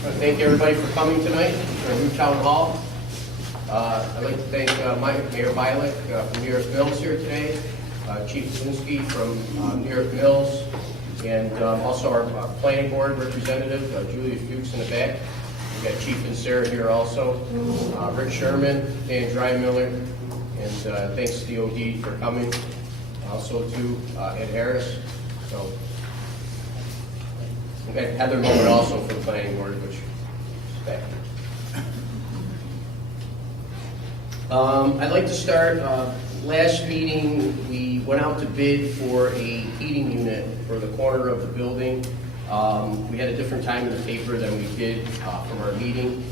Thank everybody for coming tonight to our new town hall. I'd like to thank Mayor Bialik from New York Mills here today, Chief Zielinski from New York Mills, and also our planning board representative, Julia Fuchs in the back. We've got Chief and Sarah here also, Rick Sherman, Dan Drymiller, and thanks to DOD for coming. Also to Ed Harris. So, okay, Heather Moment also for the planning board, which is back. I'd like to start, last meeting we went out to bid for a heating unit for the corner of the building. We had a different time in the paper than we did from our meeting,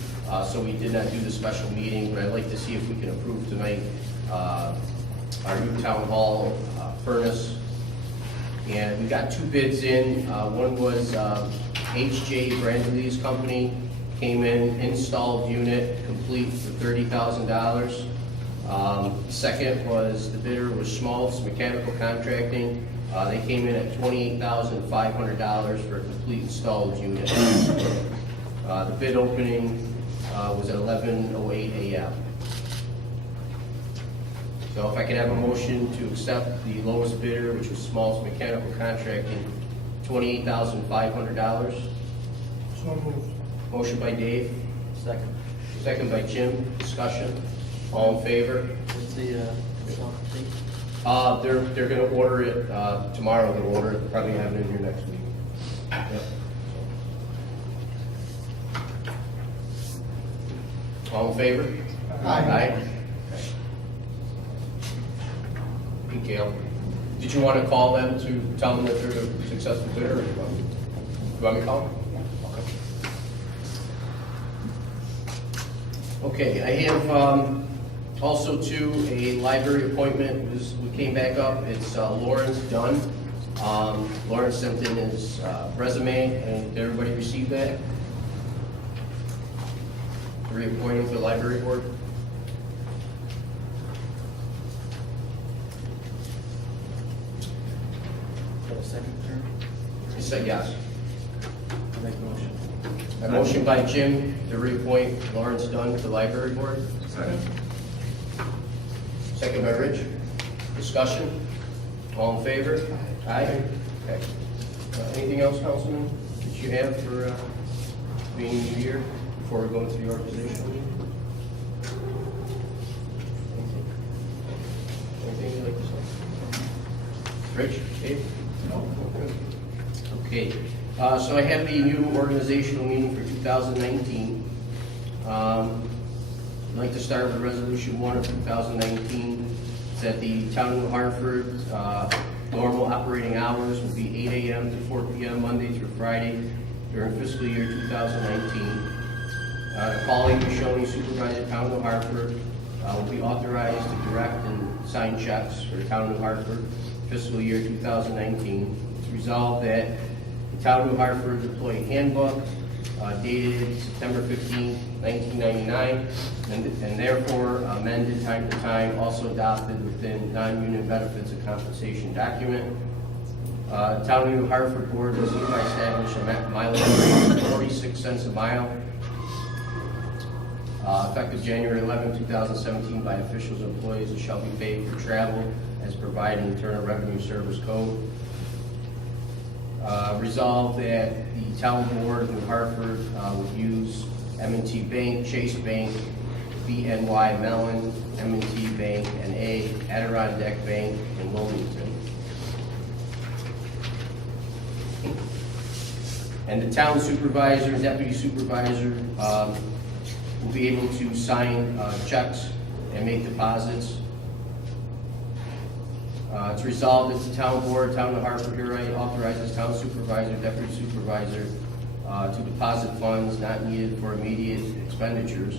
so we did not do the special meeting, but I'd like to see if we can approve tonight our new town hall furnace. And we got two bids in. One was H.J. Brandley's company, came in, installed unit, complete for $30,000. Second was, the bidder was Schmaltz Mechanical Contracting. They came in at $28,500 for a complete installed unit. The bid opening was at 11:08 a.m. So if I could have a motion to accept the lowest bidder, which was Schmaltz Mechanical Contracting, $28,500. So moved. Motion by Dave, Second. second by Jim. Discussion. All in favor? What's the thing? They're gonna order it tomorrow. They'll order it. Probably have it in here next week. Yep. All in favor? Aye. Hey, Gail, did you want to call them to tell them that they're a successful bidder, or you want me to call them? Okay, I have also too a library appointment. We came back up. It's Lawrence Dunn. Lawrence sent in his resume, and did everybody receive that? Reappointing for the library board. Second term? You said yes. Make a motion. A motion by Jim to reappoint Lawrence Dunn to the library board. Second. Second by Rich. Discussion? All in favor? Aye. Okay. Anything else, Councilman, that you have for being new year before we go into the organizational meeting? Anything you'd like to say? Rich? Dave? No. Okay. So I have the new organizational meeting for 2019. I'd like to start with Resolution 1 of 2019. It's that the Town of New Hartford normal operating hours would be 8 a.m. to 4 p.m. Monday through Friday during fiscal year 2019. Calling Michonne, Supervisor, Town of New Hartford, will be authorized to direct and sign checks for the Town of New Hartford fiscal year 2019. It's resolved that the Town of New Hartford Employee Handbook dated September 15, 1999, and therefore amended time to time, also adopted within non-union benefits and compensation document. Town of New Hartford Board has hereby established a mileage rate of 46 cents a mile, effective January 11, 2017, by officials and employees that shall be paid for travel as provided in the Internal Revenue Service Code. Resolved that the Town Board of New Hartford would use M&T Bank, Chase Bank, BNY Mellon, M&T Bank, and Adirondack Bank in Wilmington. And the town supervisor, deputy supervisor, will be able to sign checks and make deposits. It's resolved that the town board, Town of Hartford hereby authorizes town supervisor, deputy supervisor to deposit funds not needed for immediate expenditures.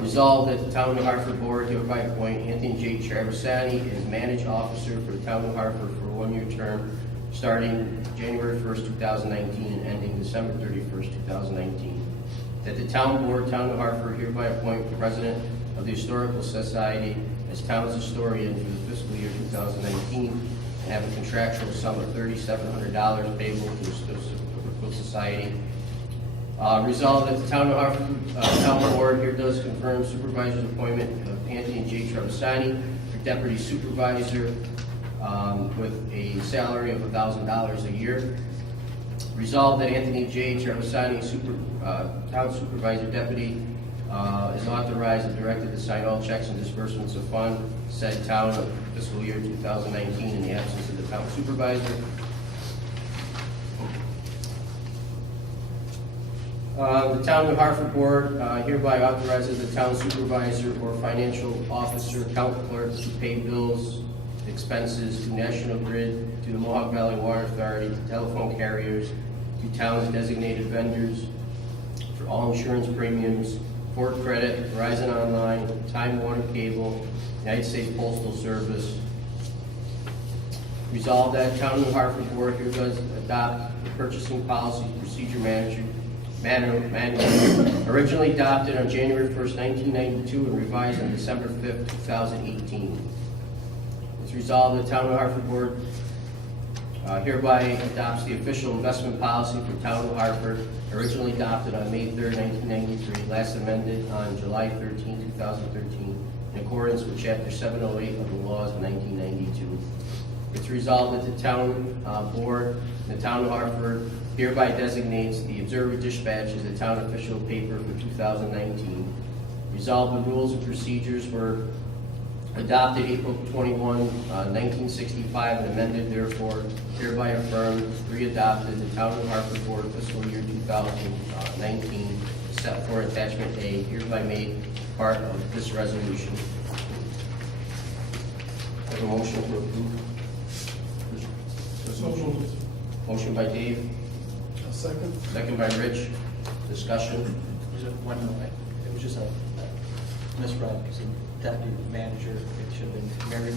Resolved that the Town of Hartford board hereby appoint Anthony J. Travisani as managed officer for the Town of Hartford for a one-year term starting January 1st, 2019 and ending December 31st, 2019. That the town board, Town of Hartford hereby appoint the president of the Historical Society as town's historian for the fiscal year 2019 and have a contractual sum of $3,700 payable to the Historical Society Resolved that the Town of Hartford Town Board here does confirm supervisor's appointment of Anthony J. Travasani for deputy supervisor with a salary of $1,000 a year. Resolved that Anthony J. Travasani, town supervisor deputy, is authorized and directed to sign all checks and disbursements of fund said town of fiscal year 2019 in the absence of the town supervisor. The Town of Hartford Board hereby authorizes the town supervisor or financial officer, account clerk to pay bills, expenses to National Grid, to the Mohawk Valley Water Authority, to telephone carriers, to towns designated vendors for all insurance premiums, Ford Credit, Verizon Online, Time Warner Cable, United States Postal Service. Resolved that Town of Hartford Board here does adopt the purchasing policy procedure manual originally adopted on January 1st, 1992 and revised on December 5th, 2018. It's resolved the Town of Hartford Board hereby adopts the official investment policy for Town of Hartford, originally adopted on May 3rd, 1993, last amended on July 13, 2013, in accordance with Chapter 708 of the laws of 1992. It's resolved that the Town Board, the Town of Hartford, hereby designates the Observer Dispatch as the town official paper for 2019. Resolved the rules and procedures were adopted April 21, 1965, and amended, therefore, hereby affirmed, readopted the Town of Hartford Board fiscal year 2019, except for attachment A, hereby made part of this resolution. Have a motion to approve. So moved. Motion by Dave, A second? second by Rich. Discussion. There's one note, it was just a misread, because deputy manager, it should have been marriage.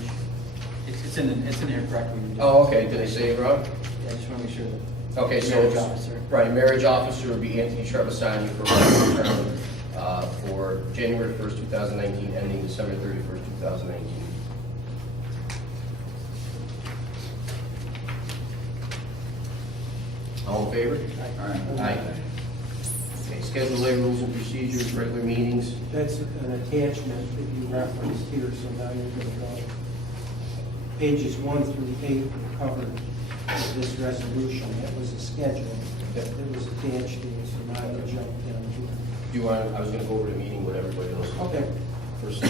It's in here correctly. Oh, okay, did I say it wrong? Yeah, I just want to make sure that. Okay, so, Marriage officer. right, marriage officer would be Anthony Travasani for one term for January 1st, 2019, ending December 31st, 2019. All in favor? Aye. Okay, schedule A, rules and procedures, regular meetings. That's an attachment that you referenced here, so now you're going to go. Pages 1 through 8 are covered with this resolution. That was a schedule that was attached here, so now you jump down here. Do you want, I was gonna go over the meeting with everybody else. Okay. First.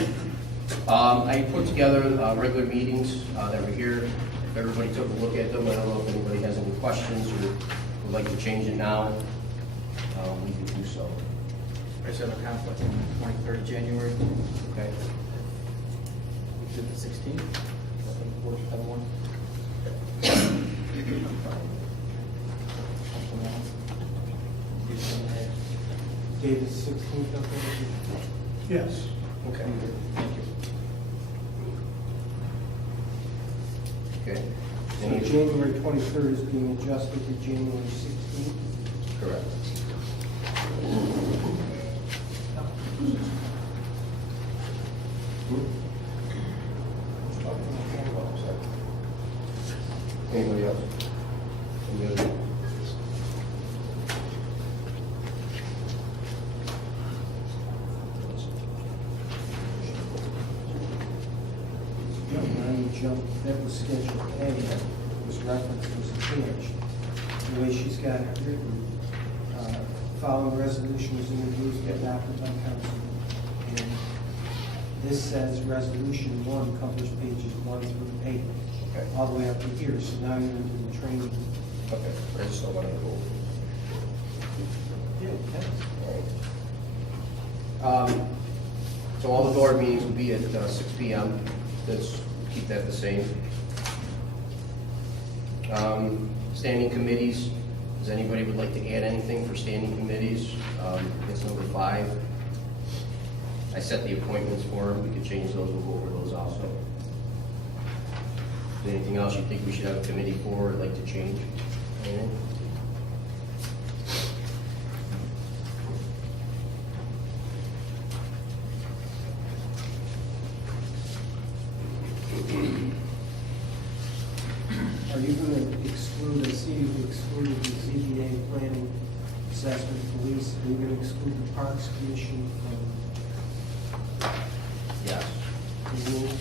I put together regular meetings that were here. If everybody took a look at them, I don't know if anybody has any questions or would like to change it now, we can do so. I said a conflict on the 23rd of January. Okay? We did the 16th. I think works for everyone. David, 16th, okay? Yes. Okay. Thank you. Okay. So Any- January 23rd is being adjusted to January 16th. Correct. Anybody else? Any other? Now you jump, that was Schedule A, that was referenced, was attached. The way she's got it written, following resolution was introduced and adopted by council. And this says resolution 1 covers pages 1 through 8, Okay. all the way up to here, so now you're into the training. Okay, I just don't want to go. All right. So all the board meetings will be at 6 p.m. Let's keep that the same. Standing committees, does anybody would like to add anything for standing committees? It's number 5. I set the appointments for them, we could change those, we'll go over those also. Is there anything else you think we should have a committee for, or like to change? Anything? Are you going to exclude, I see you've excluded the ZBA planning assessment, police, are you going to exclude the Parks Commission from Yes. the rules?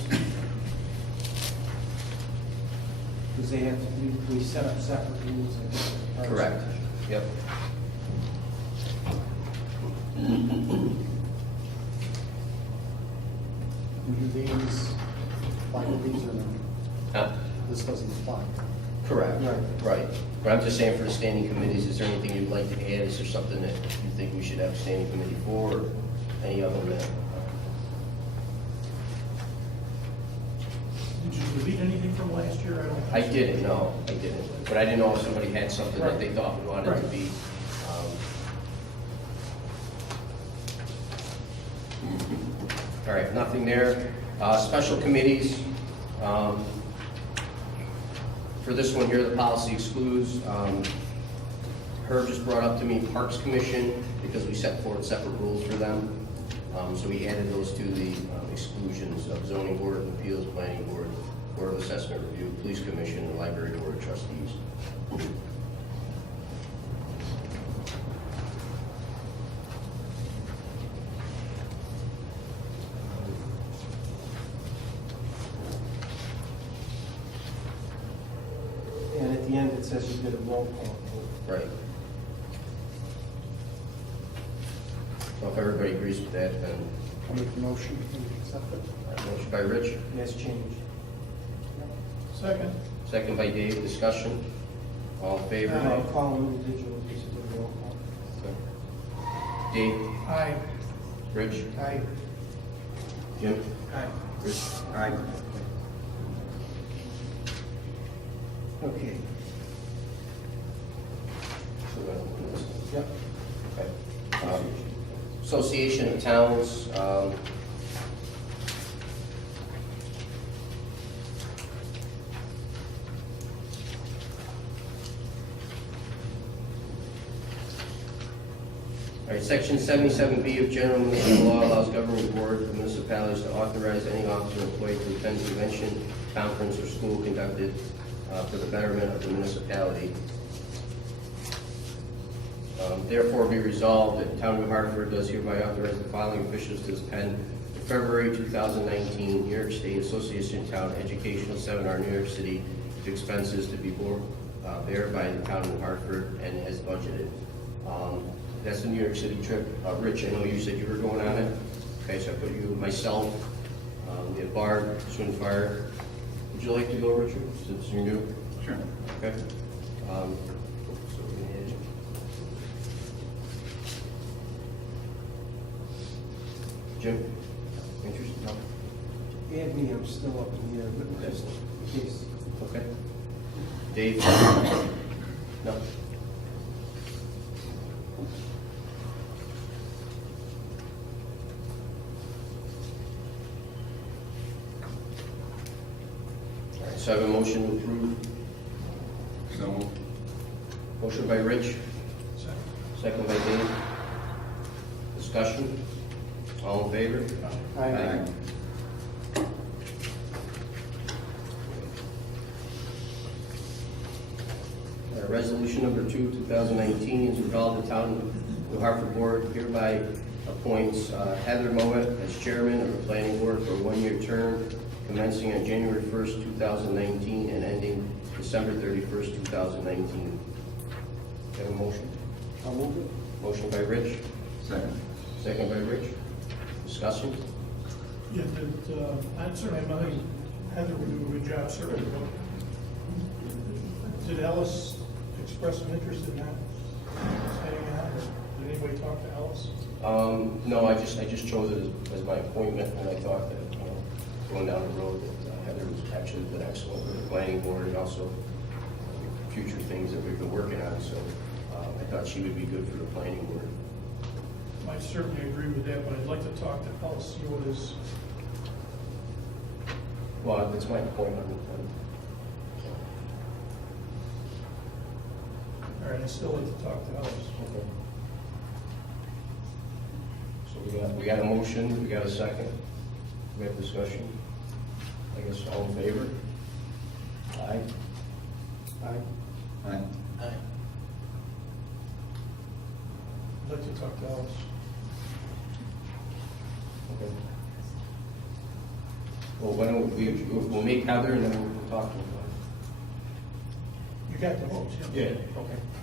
Because they have, we set up separate rules, I guess. for the Parks Correct. Commission. Yep. Do these apply to these or not? Huh? This doesn't apply. Correct. Right. Right. But I'm just saying for the standing committees, is there anything you'd like to add? Is there something that you think we should have a standing committee for, or any of them that? Did you delete anything from last year? I didn't, no, I didn't. But I didn't know if somebody had something that they thought we wanted to Right. be. All right, nothing there. Special committees. For this one here, the policy excludes. Herb just brought up to me Parks Commission, because we set forth separate rules for them. So we added those to the exclusions of Zoning Board of Appeals, Planning Board, Board of Assessment Review, Police Commission, and Library Board of Trustees. And at the end, it says you did a roll call vote. Right. So if everybody agrees with that, then I'll make the motion and accept it. motion by Rich, That's changed. Second. second by Dave, discussion. All in favor? I'll call them individually, because you did a roll call. Dave, Aye. Rich, Aye. Jim, Aye. Rich. Aye. Okay. So we're gonna open this. Yep. Okay. Association of Towns, all right, section 77B of general municipal law allows government board of municipalities to authorize any officer or employee to attend a convention, conference, or school conducted for the betterment of the municipality. Therefore, be resolved that the Town of New Hartford does hereby authorize the following officials to attend the February 2019 New York State Association of Town Educational Seminar in New York City, with expenses to be borne by the Town of New Hartford and as budgeted. That's the New York City trip. Rich, I know you said you were going on it. Okay, so I put you, myself, we have Barb, Swin Fire. Would you like to go, Richard, since you're new? Sure. Okay. So we're gonna add you. Jim, interested? No. Add me, I'm still up in the air, but just in case. Okay. Dave? No. All right, so I have a motion to approve. So moved. Motion by Rich, Second. second by Dave. Discussion? All in favor? Aye. Resolution number 2, 2019 is resolved the Town of New Hartford Board hereby appoints Heather Mowat as chairman of the planning board for a one-year term commencing on January 1st, 2019 and ending December 31st, 2019. Have a motion? I'll move it. Motion by Rich, Second. second by Rich. Discussion? Yeah, I'd certainly have nothing, Heather would do a good job, certainly. Did Alice express an interest in that, staying on, or did anybody talk to Alice? No, I just chose it as my appointment, and I thought that, going down the road, that Heather was actually been excellent with the planning board and also future things that we've been working on, so I thought she would be good for the planning board. I certainly agree with that, but I'd like to talk to Alice, see what is, Well, it's my appointment. all right, I'd still like to talk to Alice. Okay. So we got a motion, we got a second, we have discussion. I guess all in favor? Aye. Aye. Aye. Aye. I'd like to talk to Alice. Okay. Well, why don't we'll make Heather and then we'll talk to her. You got the votes, yeah? Okay.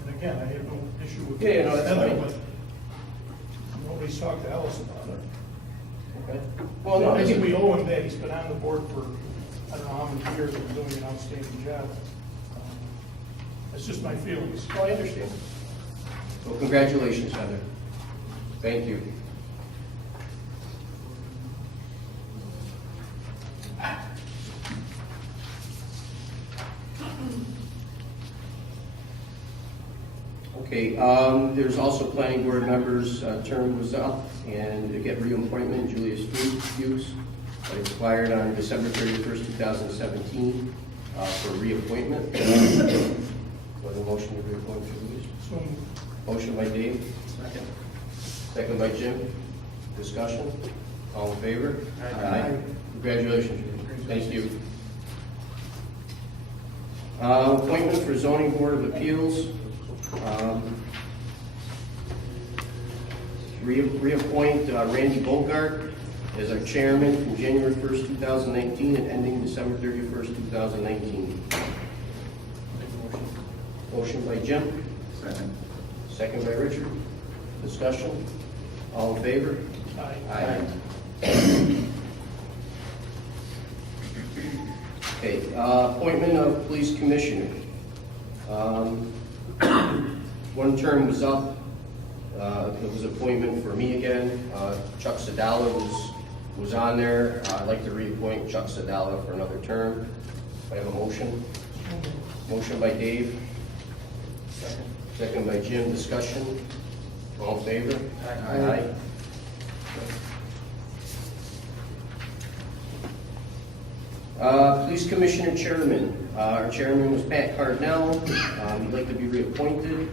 And again, I have no issue with. Yeah, no, that's Heather, fine. but nobody's talked to Alice about it. Okay. Well, no, I think we owe him that. He's been on the board for, I don't know how many years, and doing an outstanding job. That's just my feelings. Oh, I understand. Well, congratulations, Heather. Thank you. Okay, there's also planning board members, term was up, and to get reappointment, Julius Fuchs, expired on December 31st, 2017, for reappointment. Was a motion to reappoint Julius? So, Motion by Dave. Second. Second by Jim. Discussion? All in favor? Aye. Congratulations, Julius. Thank you. Appointment for zoning board of appeals. Reappoint Randy Bogart as our chairman from January 1st, 2019 and ending December 31st, 2019. Make a motion. Motion by Jim. Second. Second by Richard. Discussion? All in favor? aye. Okay, appointment of police commissioner. One term was up. It was appointment for me again. Chuck Sedala was on there. I'd like to reappoint Chuck Sedala for another term. I have a motion. Motion by Dave. Second by Jim. Discussion. All in favor? Aye. Police Commissioner Chairman. Our chairman was Pat Cardinal. He'd like to be reappointed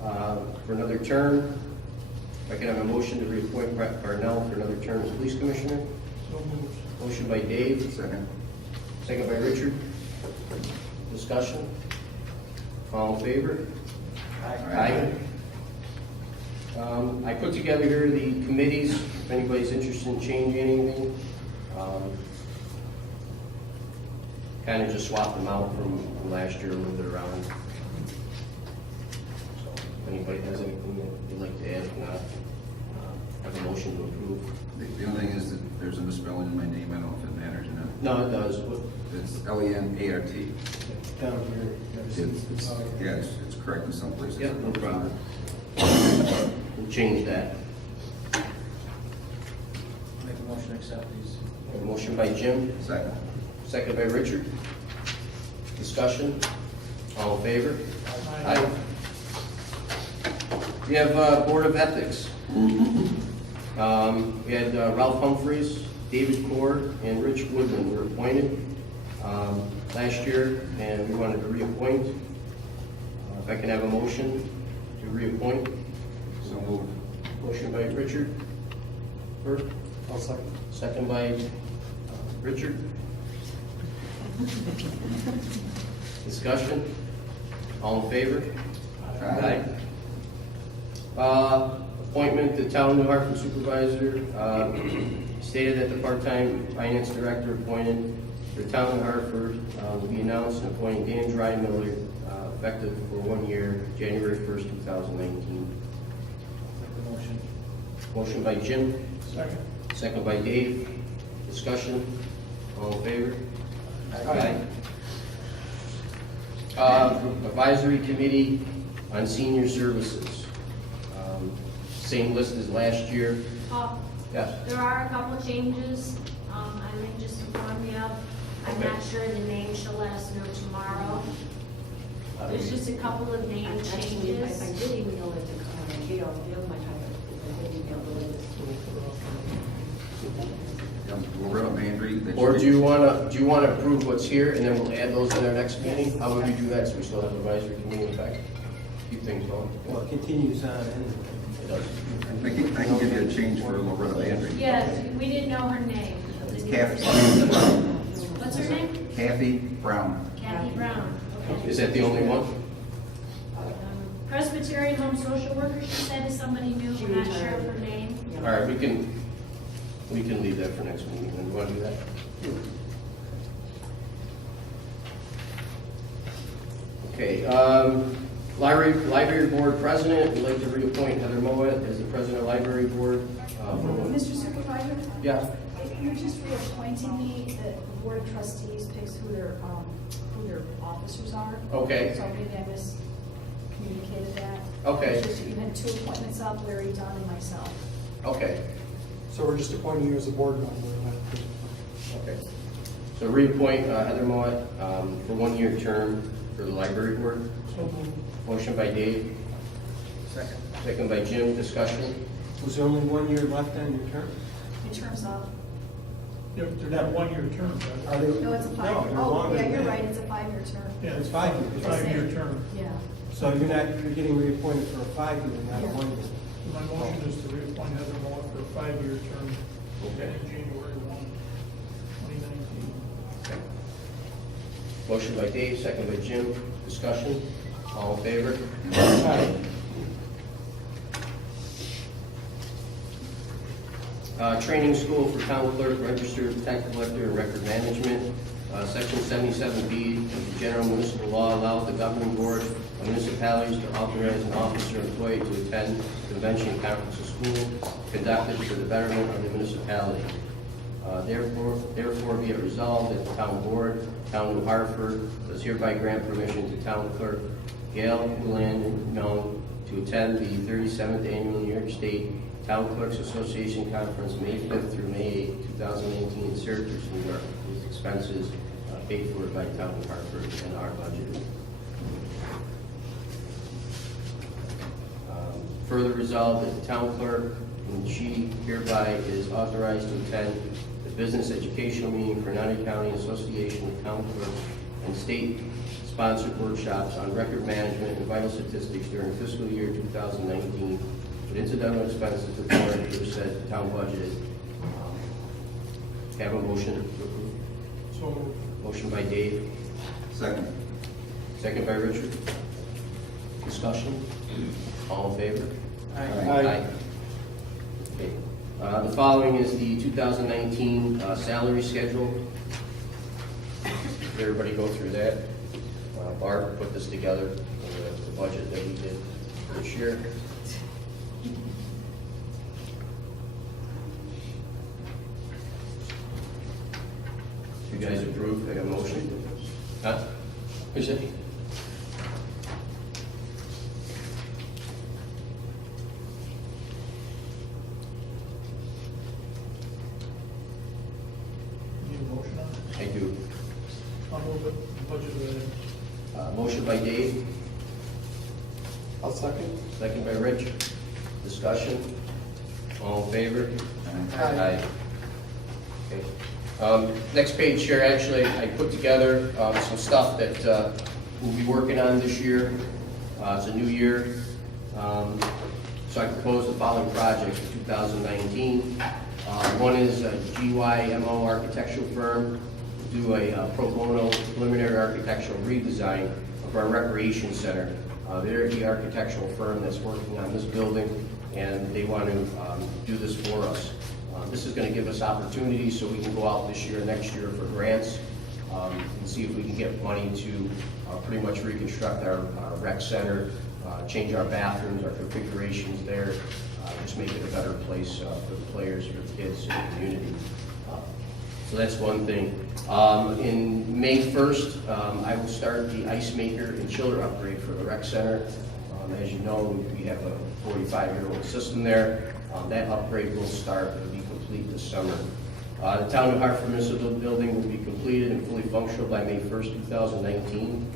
for another term. If I can have a motion to reappoint Pat Cardinal for another term as Police Commissioner. So moved. Motion by Dave, Second. second by Richard. Discussion? All in favor? Aye. I put together here the committees, if anybody's interested in changing anything. Kind of just swapped them out from last year, moved it around. So, if anybody has anything that they'd like to add, if not, have a motion to approve. The only thing is that there's a misspelling in my name. I don't know if it matters or not. No, it does. But It's Lenart. Down here. It's correct in some places. Yeah, no problem. We'll change that. Make a motion to accept these. A motion by Jim, Second. second by Richard. Discussion? All in favor? Aye. We have Board of Ethics. We had Ralph Humphreys, David Cord, and Rich Woodland were appointed last year, and we wanted to reappoint. If I can have a motion to reappoint. So moved. Motion by Richard. First, I'll second. second by Richard. Discussion? All in favor? Aye. Appointment to Town of New Hartford Supervisor, stated that the part-time finance director appointed for Town of New Hartford will be announced and appointing Dan Drymiller, effective for 1 year, January 1st, 2019. Make the motion. Motion by Jim, Second. second by Dave. Discussion? All in favor? Advisory Committee on Senior Services. Same list as last year. Yes. There are a couple of changes, I may just inform you of. I'm Okay. not sure the name, she'll let us know tomorrow. There's just a couple of name Actually, I changes. did email it to Gail, my child, I did email the latest. Loretta Mandry. that Or should do be- you want to approve what's here and then we'll add those in our next meeting? How would we do that so we still have advisory committee in effect? Keep things going. Well, it continues on anyway. It does. I can give you a change for Loretta Mandry. Yes, we didn't know her name. It's Kathy. What's her name? Kathy Brown. Kathy Brown. Okay. Is that the only one? Presbyterian secretary and home social worker, she said, is somebody new, She we're not sure of retired. her name. Yeah. All right, we can leave that for next meeting, and you want to do that? Okay, library board president, we'd like to reappoint Heather Moet as the president of library board. For one- Mr. Supervisor? Yeah, You're just reappointing me, the Board of Trustees picks who their officers are. okay, So maybe I miscommunicated that. Okay. It's just You had two appointments up, Larry Dunn and myself. okay, So we're just appointing you as a board member. okay. So reappoint Heather Moet for 1-year term for the library board. So moved. Motion by Dave, Second. second by Jim, discussion. Was there only 1 year left on your term? In terms of, They're not 1-year terms, Are right? they? no, it's a No, five-year. they're Oh, longer yeah, than you're that. right, it's a 5-year term. Yeah, It's 5 years. 5-year term. Yeah. So you're getting reappointed for a 5 year, not a Yeah. 1 year. My motion is to reappoint Heather Moore for a 5-year term Okay. ending January 1, 2019. Motion by Dave, second by Jim, discussion. All in favor? Training school for town clerk, registered tax collector, and record management. Section 77B of the general municipal law allows the governing board of municipalities to authorize an officer or employee to attend convention, conference, or school conducted for the betterment of the municipality. Therefore, be it resolved that the town board, town of Hartford, does hereby grant permission to town clerk Gail Young to attend the 37th annual New York State Town Clerks Association Conference, May 5th through May 8th, 2018, in Syracuse, New York, with expenses paid for by the town of Hartford and our budget. Further resolved that the town clerk, and she hereby is authorized to attend the business educational meeting for Nutley County Association of Town Clerks and state-sponsored workshops on record management and vital statistics during fiscal year 2019, with incidental expenses declared for said town budget. Have a motion to approve. So moved. Motion by Dave, Second. second by Richard. Discussion? All in favor? Aye. Okay. The following is the 2019 salary schedule. Did everybody go through that? Barb put this together, the budget that we did this year. You guys approve, I got a motion? Huh? Who's it? Need a motion on it? I do. I'll move it, budget Motion by Dave, I'll second. second by Rich. Discussion? All in favor? Aye. Okay. Next page here, actually, I put together some stuff that we'll be working on this year. It's a new year. So I proposed the following projects for 2019. One is a GYMO architectural firm, do a pro bono preliminary architectural redesign of our recreation center. They're the architectural firm that's working on this building, and they want to do this for us. This is going to give us opportunities so we can go out this year, next year for grants, and see if we can get money to pretty much reconstruct our rec center, change our bathrooms, our configurations there, just make it a better place for the players, for the kids, and the community. So that's one thing. In May 1st, I will start the ice maker and chiller upgrade for the rec center. As you know, we have a 45-year-old system there. That upgrade will start, it'll be complete this summer. The Town of Hartford Municipal Building will be completed and fully functional by May 1st, 2019.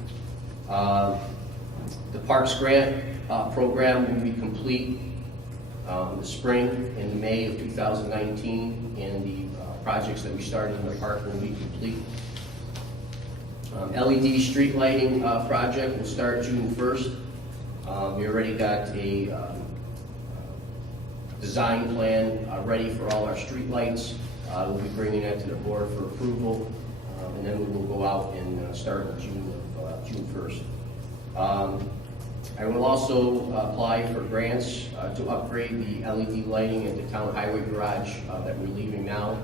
The Parks Grant program will be complete in the spring and May of 2019, and the projects that we started in the park will be complete. LED street lighting project will start June 1st. We already got a design plan ready for all our street lights. We'll be bringing that to the board for approval, and then we will go out and start in June 1st. I will also apply for grants to upgrade the LED lighting at the town highway garage that we're leaving now,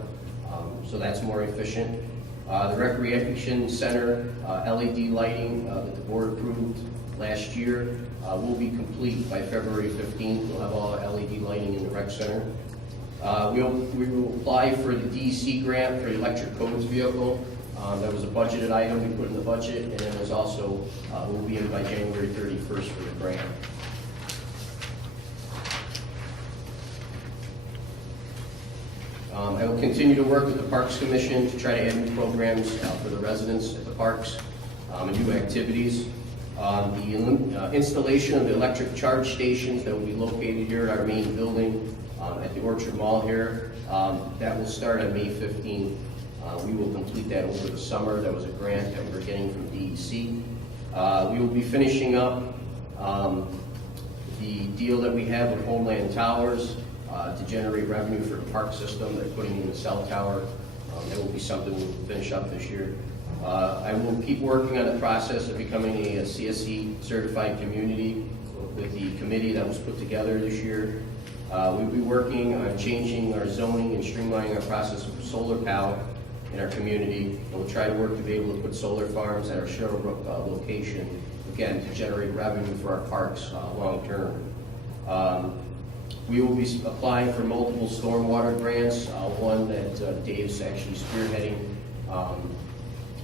so that's more efficient. The recreation center LED lighting that the board approved last year will be complete by February 15th. We'll have all our LED lighting in the rec center. We will apply for the DEC grant for the electric codes vehicle. That was a budgeted item we put in the budget, and it was also, will be in by January 31st for the grant. I will continue to work with the Parks Commission to try to add new programs for the residents at the parks and new activities. The installation of the electric charge stations that will be located here at our main building at the Orchard Mall here, that will start on May 15th. We will complete that over the summer. That was a grant that we're getting from DEC. We will be finishing up the deal that we have with Homeland Towers to generate revenue for the park system. They're putting in the cell tower. That will be something we'll finish up this year. I will keep working on the process of becoming a CSE certified community with the committee that was put together this year. We'll be working on changing our zoning and streamlining our process of solar power in our community. And we'll try to work to be able to put solar farms at our Sherbrooke location, again, to generate revenue for our parks long term. We will be applying for multiple stormwater grants, one that Dave's actually spearheading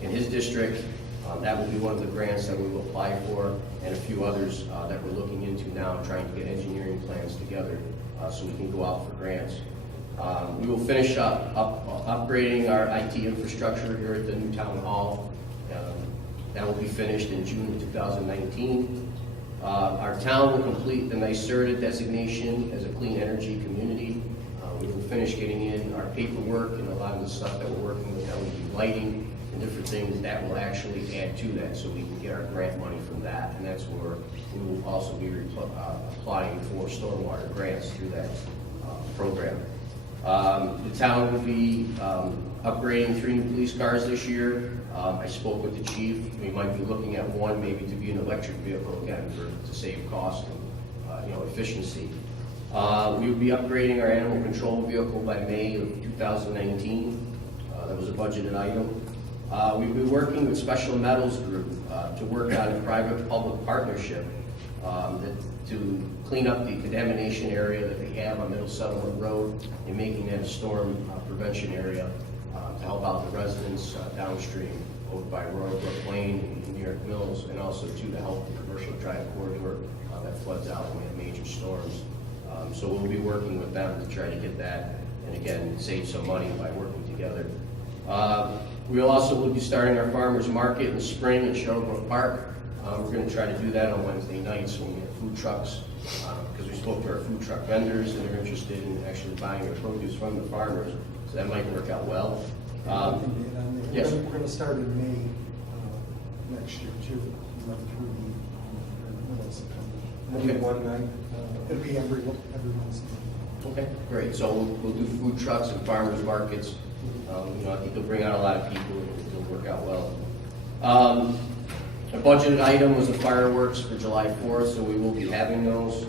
in his district. That will be one of the grants that we will apply for, and a few others that we're looking into now, trying to get engineering plans together so we can go out for grants. We will finish up upgrading our IT infrastructure here at the new town hall. That will be finished in June of 2019. Our town will complete the NYSERDA designation as a clean energy community. We will finish getting in our paperwork and a lot of the stuff that we're working with LED lighting and different things that will actually add to that, so we can get our grant money from that, and that's where we will also be applying for stormwater grants through that program. The town will be upgrading 3 new police cars this year. I spoke with the chief. We might be looking at one maybe to be an electric vehicle again to save cost and efficiency. We will be upgrading our animal control vehicle by May of 2019. That was a budgeted item. We've been working with Special Metals Group to work on a private-public partnership to clean up the contamination area that they have on Middle Settlement Road and making that a storm prevention area to help out the residents downstream over by Royal Brook Lane and New York Mills, and also to help the commercial drive corridor that floods out when we have major storms. So we'll be working with them to try to get that, and again, save some money by working together. We also will be starting our farmers market in the spring in Sherbrooke Park. We're going to try to do that on Wednesday nights when we have food trucks, because we spoke to our food truck vendors and they're interested in actually buying their produce from the farmers, so that might work out well. Yes. We're going to start in May next year too. Through the middle of September. Okay. One night. It'll be every Wednesday. Okay, great. So we'll do food trucks and farmers markets. I think they'll bring out a lot of people and it'll work out well. A budgeted item was the fireworks for July 4th, so we will be having those.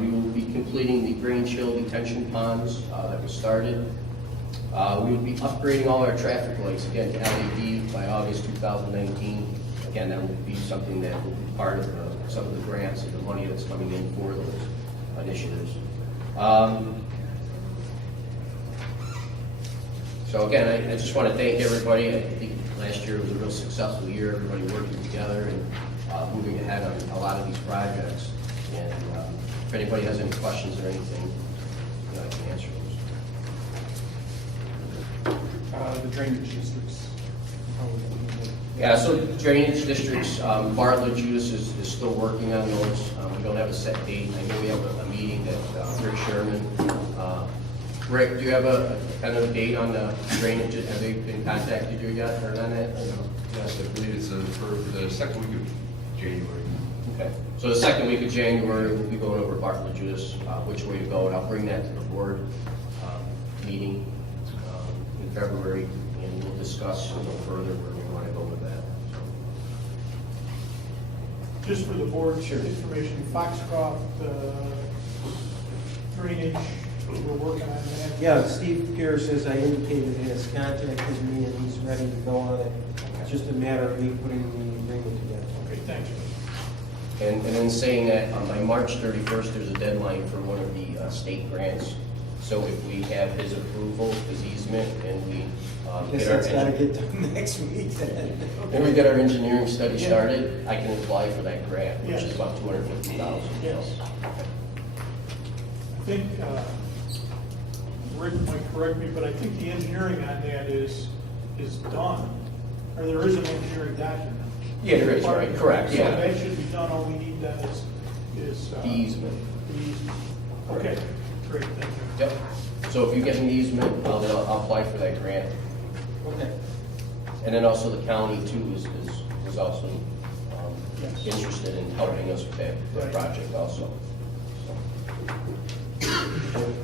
We will be completing the Grange Hill detention ponds that was started. We will be upgrading all our traffic lights, again, to LED by August 2019. Again, that will be something that will be part of some of the grants and the money that's coming in for those initiatives. So again, I just want to thank everybody. I think last year was a real successful year, everybody working together and moving ahead on a lot of these projects. And if anybody has any questions or anything, I can answer those. The drainage districts. Yeah, so drainage districts, Bartlett Judas is still working on those. We don't have a set date. I know we have a meeting that Rick Sherman. Rick, do you have a kind of date on the drainage? Have they been contacted you yet or on that? Yes, I believe it's for the second week of January. Okay, so the second week of January, we'll be going over Bartlett Judas, which way to go, and I'll bring that to the board meeting in February, and we'll discuss a little further where we want to go with that. just for the board's information, Foxcroft drainage, we're working on that. Yeah, Steve Pierce, as I indicated, has contacted me and he's ready to go on it. It's just a matter of me putting the agreement together. Okay, thank you. And then saying that by March 31st, there's a deadline for one of the state grants. So if we have his approval, his easement, and we Guess get our that's gotta get done next week then. and we get our engineering study started, I can apply for that grant, which is Yes. about $250,000. Yes. I think, Rick might correct me, but I think the engineering on that is done, or there is an engineering document. Yeah, there is, right, correct, So yeah. that should be done, all we need then is. The easement. the easement. Okay, great, thank you. Yep. So if you get an easement, I'll apply for that grant. Okay. And then also the county too is also Yes. interested in helping us with that Right. project also. So.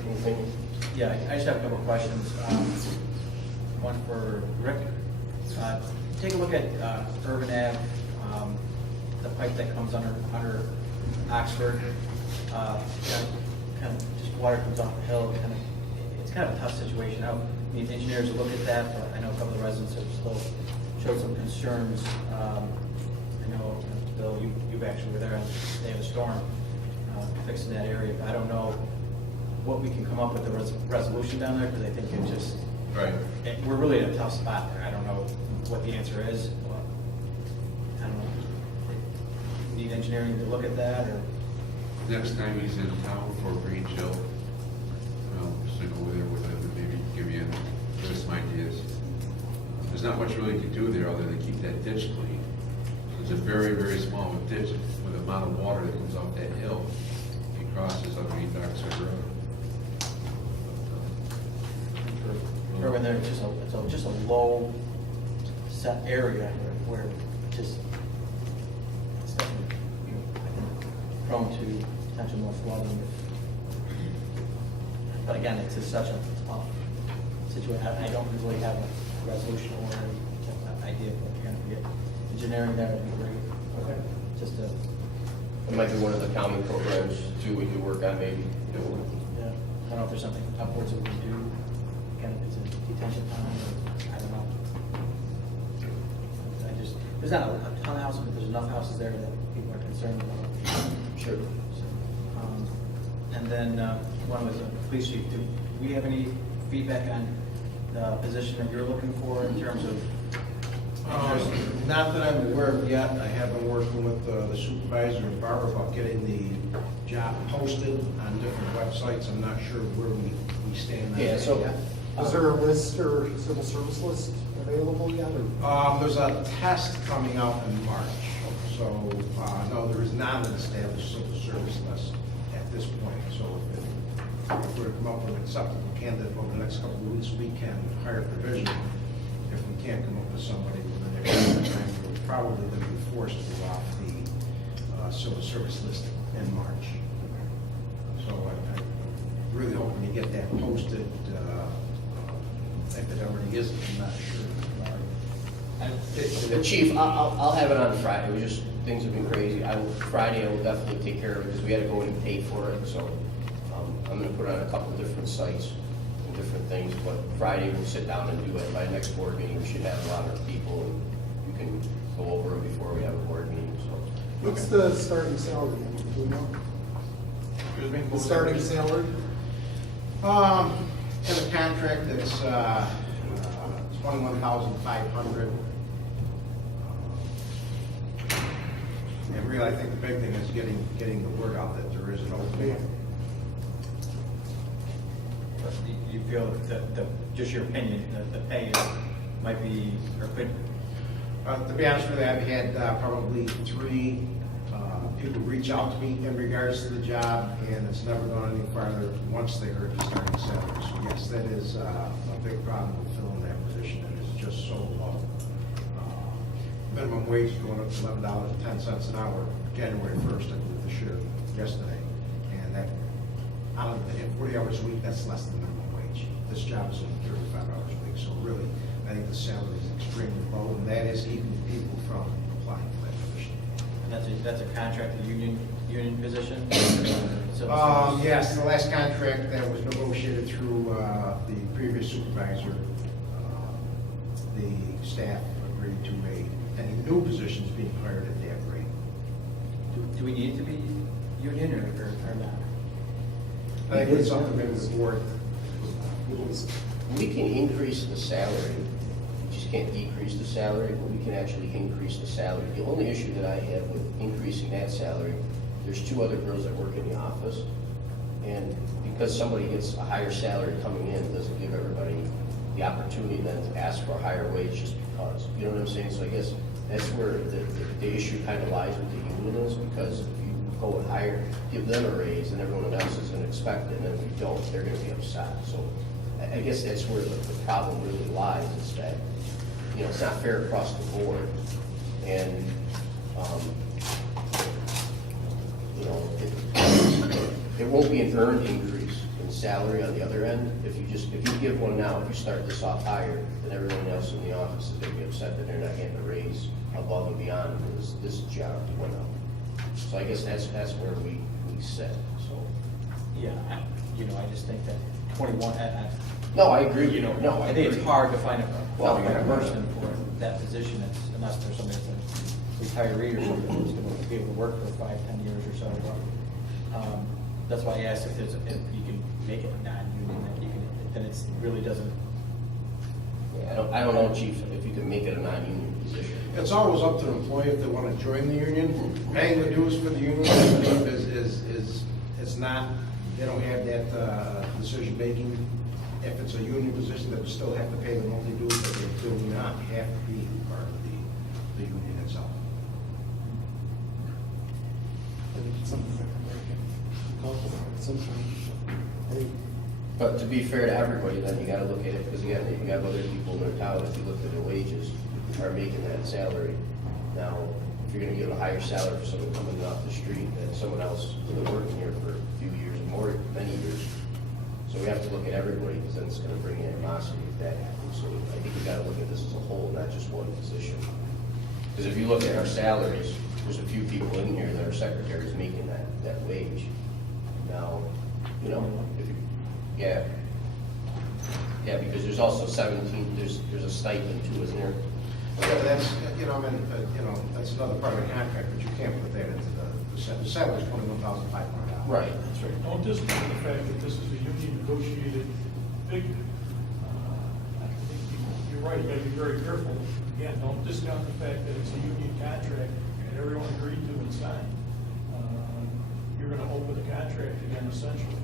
Anything? Yeah, I just have a couple of questions. One for Rick. Take a look at Urban Ave, the pipe that comes under Oxford. Kind of just water comes off the hill. It's kind of a tough situation. I need engineers to look at that, but I know a couple of residents have still showed some concerns. I know, Bill, you actually were there on the day of the storm, fixing that area. I don't know what we can come up with a resolution down there, because I think it just, Right. we're really in a tough spot there. I don't know what the answer is. But I don't know. Need engineering to look at that, or? Next time he's in town for Green Hill, just to go over there with him and maybe give you some ideas. There's not much really to do there other than keep that ditch clean. It's a very, very small ditch with the amount of water that comes off that hill. It crosses underneath Oxford Road. Urban there, it's just a low set area where just, it's definitely, prone to potential more flooding. But again, it's just such a tough situation. I don't really have a resolution or an idea, but again, if we get engineering there, would be great. Okay. Just to, It might be one of the county programs too we could work on maybe. yeah, I don't know if there's something upwards that we can do. Again, if it's a detention pond, or, I don't know. There's not a ton of houses, but there's enough houses there that people are concerned about. Sure. So, and then, one was the police chief. Do we have any feedback on the position that you're looking for in terms of? Not that I'm aware of yet. I have been working with the supervisor and Barbara about getting the job posted on different websites. I'm not sure where we stand on Yeah, that so- yet. Is there a list or civil service list available yet, or? There's a test coming out in March, so, no, there is not an established civil service list at this point. So if we're to come up with an acceptable candidate over the next couple of weeks, we can hire provision. If we can't come up with somebody within the next time, we're probably going to be forced to go off the civil service list in March. So I'm really hoping to get that posted. If it already isn't, I'm not sure. The chief, I'll have it on Friday. It was just, things have been crazy. Friday I will definitely take care of it because we had to go in and pay for it. So I'm going to put it on a couple of different sites and different things. But Friday we'll sit down and do it. By next board meeting, we should have a lot of people and you can go over it before we have a board meeting. So. What's the starting salary? Do you know? Excuse me? The starting salary? In the contract, it's $21,500. And really, I think the big thing is getting the word out that there is an opening. You feel that just your opinion, the pay might be, or could? To be honest with you, I've had probably 3 people reach out to me in regards to the job, and it's never gone any farther once they heard the starting salary. So yes, that is a big problem with filling that position, and it's just so low. Minimum wage is going up to $11.10 an hour, January 1st, I believe, this year, yesterday. And that, out of the 40 hours a week, that's less than minimum wage. This job is only 35 hours a week, so really, I think the salary is extremely low, and that is keeping people from applying for that position. That's a contract, a union position? Yes, the last contract that was negotiated through the previous supervisor, the staff agreed to any new positions being hired at that rate. Do we need to be union or not? I think it's something maybe the board. We can increase the salary, we just can't decrease the salary, but we can actually increase the salary. The only issue that I have with increasing that salary, there's two other girls that work in the office, and because somebody gets a higher salary coming in, it doesn't give everybody the opportunity then to ask for a higher wage just because. You know what I'm saying? So I guess that's where the issue kind of lies with the union is, because if you go and hire, give them a raise, and everyone else is going to expect it, and then if you don't, they're going to be upset. So I guess that's where the problem really lies, is that, you know, it's not fair across the board. And, you know, it won't be an earned increase in salary on the other end. If you give one now, if you start this off higher, then everyone else in the office is going to be upset that they're not getting a raise above and beyond this job went up. So I guess that's where we sit, so. Yeah, I just think that 21, No, I agree, you know, no, I think it's hard to find a qualified No, person for that position, unless there's somebody that's a retiree or something who's going to be able to work for 5-10 years or so. But, that's why I asked if you can make it non-union, then it really doesn't. Yeah, I don't know, Chief, if you can make it a non-union position. It's always up to the employee if they want to join the union. Paying the dues for the union, I believe, is it's not, they don't have that decision making. If it's a union position, they would still have to pay the monthly dues, but they do not have to be part of the union itself. I think it's something that can make it comfortable at some time. I think But to be fair to everybody, then you gotta look at it, because again, you have other people in their town, if you look at their wages, are making that salary. Now, if you're gonna give a higher salary for someone coming off the street than someone else who's been working here for a few years, more, many years. So we have to look at everybody, because then it's gonna bring animosity if that happens. So I think we gotta look at this as a whole, not just one position. Because if you look at our salaries, there's a few people in here that are secretaries making that wage. Now, you know, if you, yeah. Yeah, because there's also 17, there's a stipend too, isn't there? Yeah, that's, that's another part of the contract, but you can't put that into the salary is $21,500. Right, that's right. Don't discount the fact that this is a union negotiated figure. I think you're right, you gotta be very careful. Again, don't discount the fact that it's a union contract and everyone agreed to and signed. You're gonna open the contract again essentially.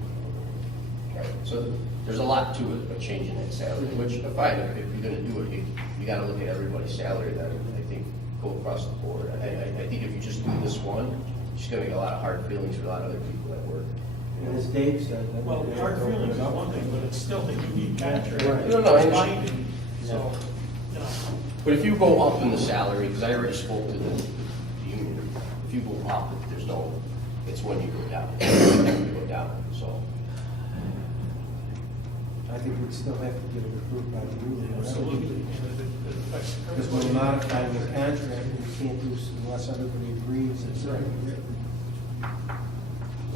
Right, so there's a lot to it, but changing that salary, which, fine, if you're gonna do it, you gotta look at everybody's salary, then I think go across the board. I think if you just do this one, you're just gonna get a lot of hard feelings for a lot of other people at work. And as Dave said. Well, hard feelings is one thing, but it's still a union contract. Right. No, I It's understand. binding, so, you know. But if you go up in the salary, because I already spoke to the union, if you go up, there's no, it's when you go down. You go down, so. I think we'd still have to get it approved by the union. Absolutely. And it affects Because we're everybody. modifying the contract, we can't do this unless everybody agrees it's written.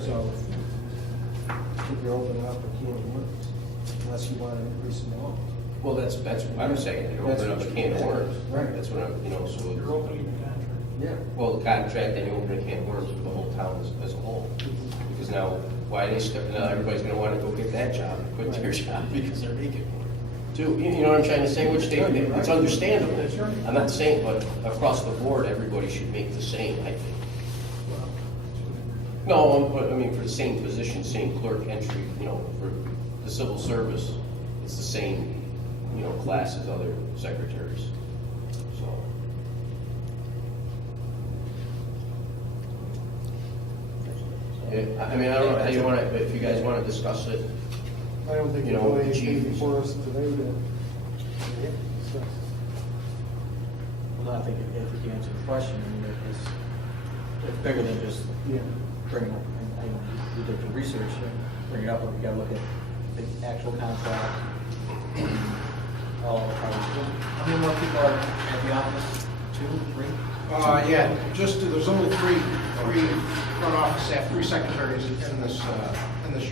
So, I think you're opening up a can of worms, unless you want to increase them all. Well, that's what I'm saying, you're opening up a can of worms. Right. That's what I'm, so. You're opening the contract. Yeah. Well, the contract, then you open a can of worms for the whole town as a whole. Because now, why they start, now everybody's gonna wanna go get that job and quit their job because they're making more. Too, you know what I'm trying to say, which it's understandable. I'm not saying, but across the board, everybody should make the same, I think. No, but I mean, for the same position, same clerk entry, for the civil service, it's the same, class as other secretaries, so. I mean, I don't know how you want to, if you guys want to discuss it. I don't think You you know, know anything chief. before us today to discuss. Well, I think if you answer the question, I mean, it's bigger than just Yeah. bringing up, we did the research, bring it up, but we gotta look at the actual contract. How many more people are at the office? Yeah, there's only three front office staff, three secretaries in this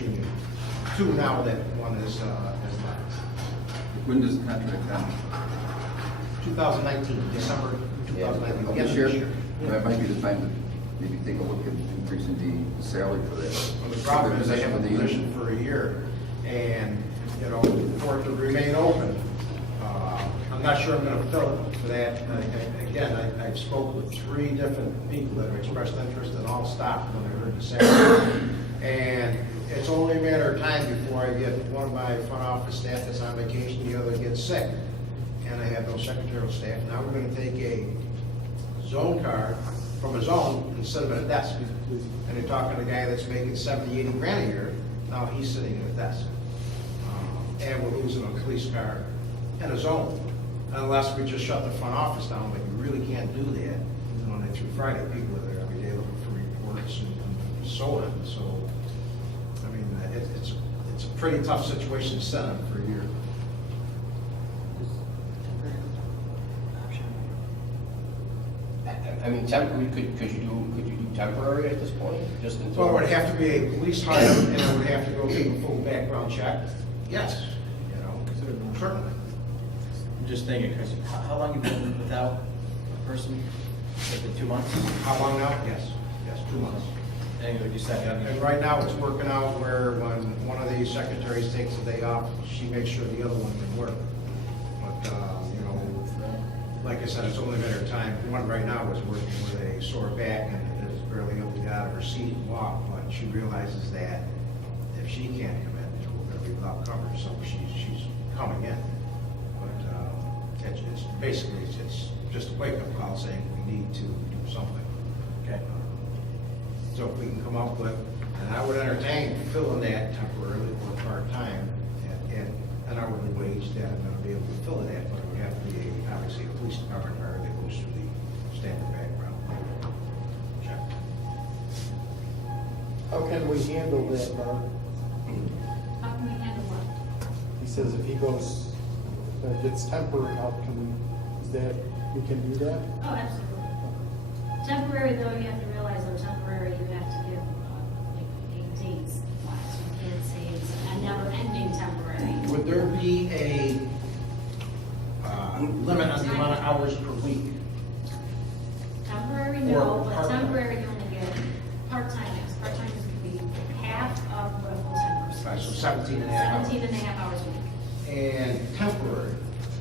union. Two now that one is left. When does the contract end? 2019, December 2019. Yeah. Yes, Sure. this year. That might be the time to maybe take a look at increasing the salary for that. Well, the problem is I have a position for a year, and, for it to remain open, I'm not sure I'm gonna fill it for that. Again, I've spoke with three different people that have expressed interest, and all stopped when they heard the salary. And it's only a matter of time before I get one of my front office staff that's on vacation, the other gets sick, and I have no secretarial staff. Now we're gonna take a zone card from a zone instead of at a desk. And they're talking to a guy that's making 70, 80 grand a year, now he's sitting at a desk. And we're losing a police car and a zone, unless we just shut the front office down, but you really can't do that Monday through Friday. People are there every day looking for reports and so on. So, I mean, it's a pretty tough situation to set up for a year. I mean, temporary, could you do temporary at this point, just until? Well, it would have to be a police hire, and it would have to go through a full background check. Yes, certainly. I'm just thinking, because how long have you been without a person? Has it been 2 months? How long now? Yes, 2 months. Anyway, you said, I And mean, right now, it's working out where when one of the secretaries takes a day off, she makes sure the other one can work. But, like I said, it's only a matter of time. One right now is working with a sore back and is barely able to get out of her seat and walk, but she realizes that if she can't come in, we're going to be without coverage, so she's coming in. But it's basically, it's just a wake-up call saying we need to do something. okay. So if we can come up with, and I would entertain filling that temporarily or part-time at an hourly wage that I'm gonna be able to fill it at, but it would have to be obviously a police department hire that goes through the standard background check. How can we handle that, Mark? How can we handle what? He says if he goes, gets temporary, how can we, is that, we can do that? Oh, absolutely. Temporary, though, you have to realize, though, temporary, you have to give, like, 8 days. You can't say it's a never-ending temporary. Would there be a limit on the amount of hours per week? Temporary, Or no, but part-time. temporary, you only get part-time, yes. Part-time is going to be half of what a full-time person. Right, so 17 and a half hours. 17 and a half hours a week. And temporary,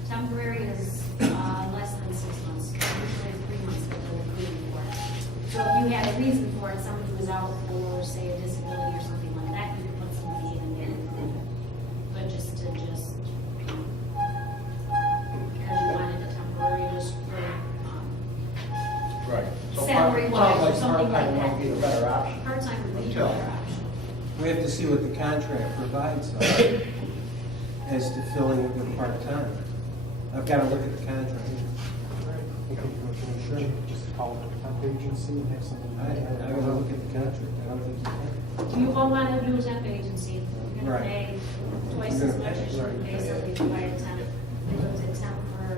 Temporary is less than 6 months, usually 3 months that they're recruiting for. So if you had a reason for it, somebody was out for, say, a disability or something like that, you could put somebody in and get recruited. But just because you wanted a temporary, just for, right. So salary wise or sounds something like part-time might be the better that. option. Part-time would be a Until- better option. We have to see what the contract provides as to filling it with part-time. I've got to look at the contract. We can go to insurance, just call it a temp agency and have something. I got to look at the contract. I don't think you can. You won't want to do a temp agency. You're Right. going to pay twice You're as gonna much pay, as you would right. pay somebody to buy a temp. They looked at temp for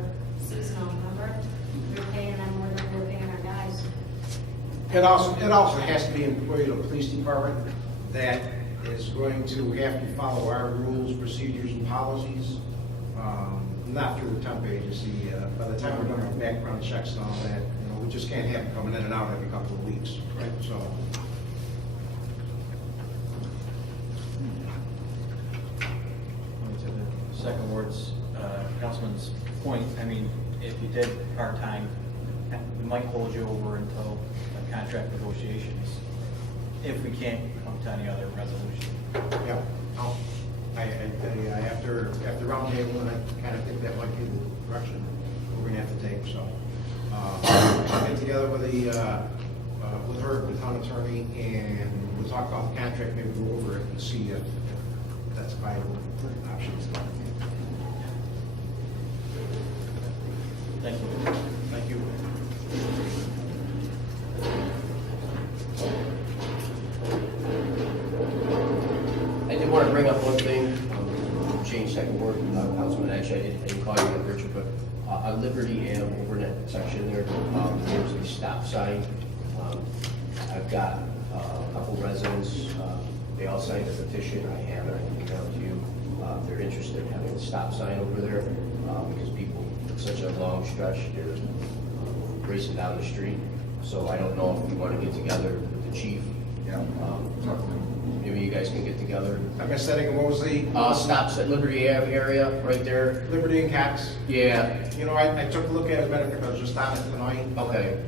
seasonal, remember? We were paying them more than we were paying our guys. It also has to be employed of a police department that is going to have to follow our rules, procedures, and policies, not through the temp agency. By the time we're done with background checks and all that, we just can't have them coming in and out every couple of weeks, right? So, To the second words, Councilman's point, I mean, if you did part-time, we might hold you over until contract negotiations, if we can't come to any other resolution. yeah. After roundtable, and I kind of think that might be the direction we're going to have to take, so. I'll get together with with her, the town attorney, and we'll talk about the contract, maybe go over it and see if that's a viable option. Thank you. Thank you. I did want to bring up one thing, change second word, Councilman, actually, I didn't call you that, Richard, but On Liberty Ave, over in that section there, there's a stop sign. I've got a couple residents, they all signed a petition, I have it, I can email it to you. They're interested in having a stop sign over there, because people, it's such a long stretch, they're racing down the street. So I don't know if we want to get together with the chief. Yeah. Maybe you guys can get together. Like I said, what was the? Stops at Liberty Ave area, right there. Liberty and Cox. Yeah, You know, I took a look at it, better, I was just on it tonight. okay.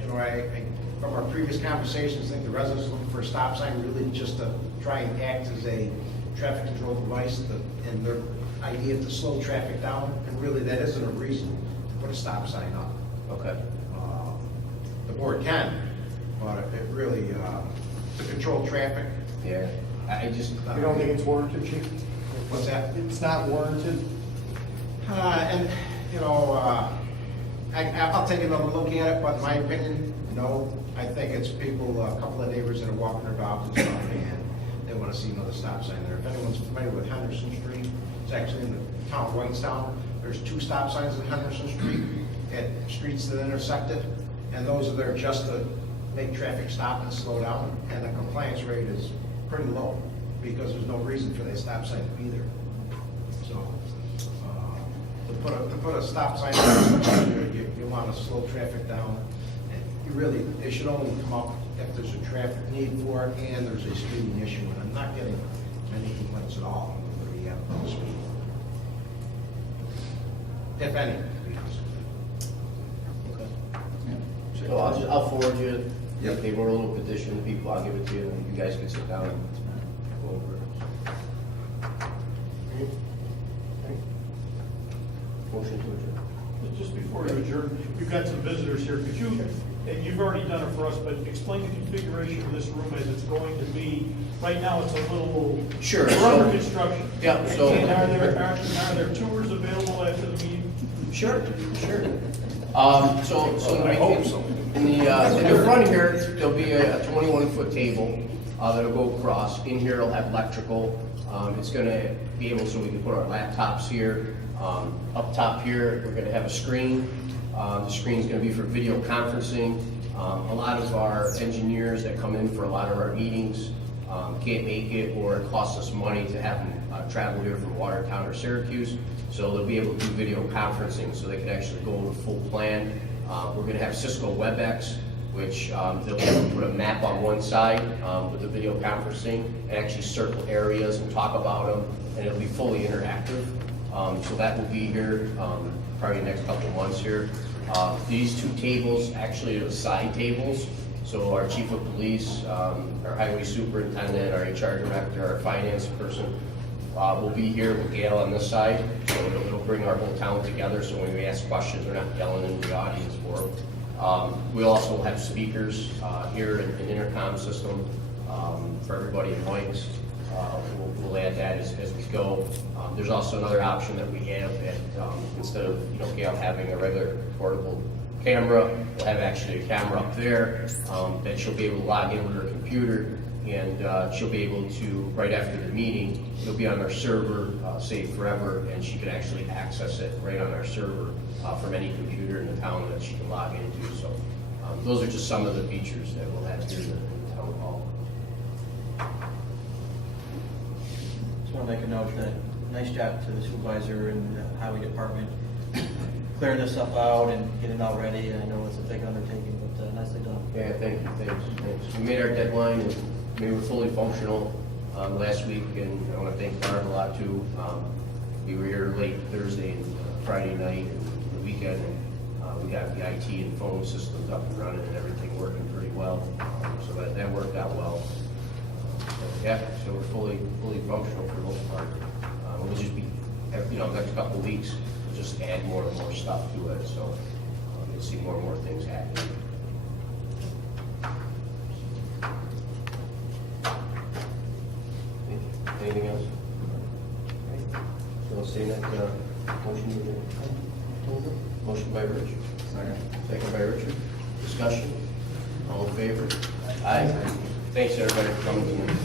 You know, I, from our previous conversations, I think the residents looking for a stop sign really just to try and act as a traffic control device, and their idea to slow traffic down, and really that isn't a reason to put a stop sign up. Okay. The board can, but it really, to control traffic. Yeah, I just. You don't think it's warranted, chief? What's that? It's not warranted? And, you know, I'll take another look at it, but in my opinion, no. I think it's people, a couple of neighbors that are walking their dogs and stuff, and they want to see another stop sign there. If anyone's familiar with Henderson Street, it's actually in the town of Whitestown. There's 2 stop signs in Henderson Street at streets that intersect it, and those are there just to make traffic stop and slow down, and the compliance rate is pretty low, because there's no reason for that stop sign to be there. So, to put a stop sign there, you want to slow traffic down. And you really, it should only come up if there's a traffic need for it and there's a speeding issue. And I'm not getting many complaints at all on the speed. If any, to be honest with you. So I'll forward you, Yep. if they wrote a little petition to people, I'll give it to you, and you guys can sit down and go over it. Motion to adjourn. Just before you adjourn, we've got some visitors here. Could you, and you've already done it for us, but explain the configuration of this room as it's going to be. Right now, it's a little. Sure, We're so- under construction. Yeah, so- And are there tours available after the meeting? Sure, sure. So I hope so. in the front here, there'll be a 21-foot table that'll go across. In here, it'll have electrical. It's gonna be able, so we can put our laptops here. Up top here, we're gonna have a screen. The screen's gonna be for video conferencing. A lot of our engineers that come in for a lot of our meetings can't make it, or it costs us money to have them travel here from Watertown or Syracuse. So they'll be able to do video conferencing, so they can actually go over the full plan. We're gonna have Cisco WebEx, which they'll be able to put a map on one side with the video conferencing and actually circle areas and talk about them, and it'll be fully interactive. So that will be here probably the next couple of months here. These 2 tables actually are side tables. So our chief of police, our highway superintendent, our HR director, our finance person will be here with Gail on this side. So it'll bring our whole town together, so when we ask questions, we're not yelling into the audience for them. We also have speakers here, an intercom system for everybody in mics. We'll add that as we go. There's also another option that we have that instead of Gail having a regular portable camera, we'll have actually a camera up there that she'll be able to log in with her computer, and she'll be able to, right after the meeting, it'll be on our server, saved forever, and she can actually access it right on our server from any computer in the town that she can log into. So those are just some of the features that we'll have here in the town hall. Just want to make a note that nice job to the supervisor and the highway department clearing this stuff out and getting it all ready. I know it's a big undertaking, but nicely done. Yeah, thanks. We made our deadline, and we were fully functional last week, and I want to thank Barb a lot too. We were here late Thursday and Friday night and the weekend, and we got the IT and phone systems up and running and everything working pretty well. So that worked out well. Yeah, so we're fully functional for the most part. We'll just be, next couple of weeks, we'll just add more and more stuff to it. So you'll see more and more things happening. Anything else? So I'll say that motion by Rich. Second by Richard. Discussion? All in favor? Aye. Thanks everybody for coming tonight.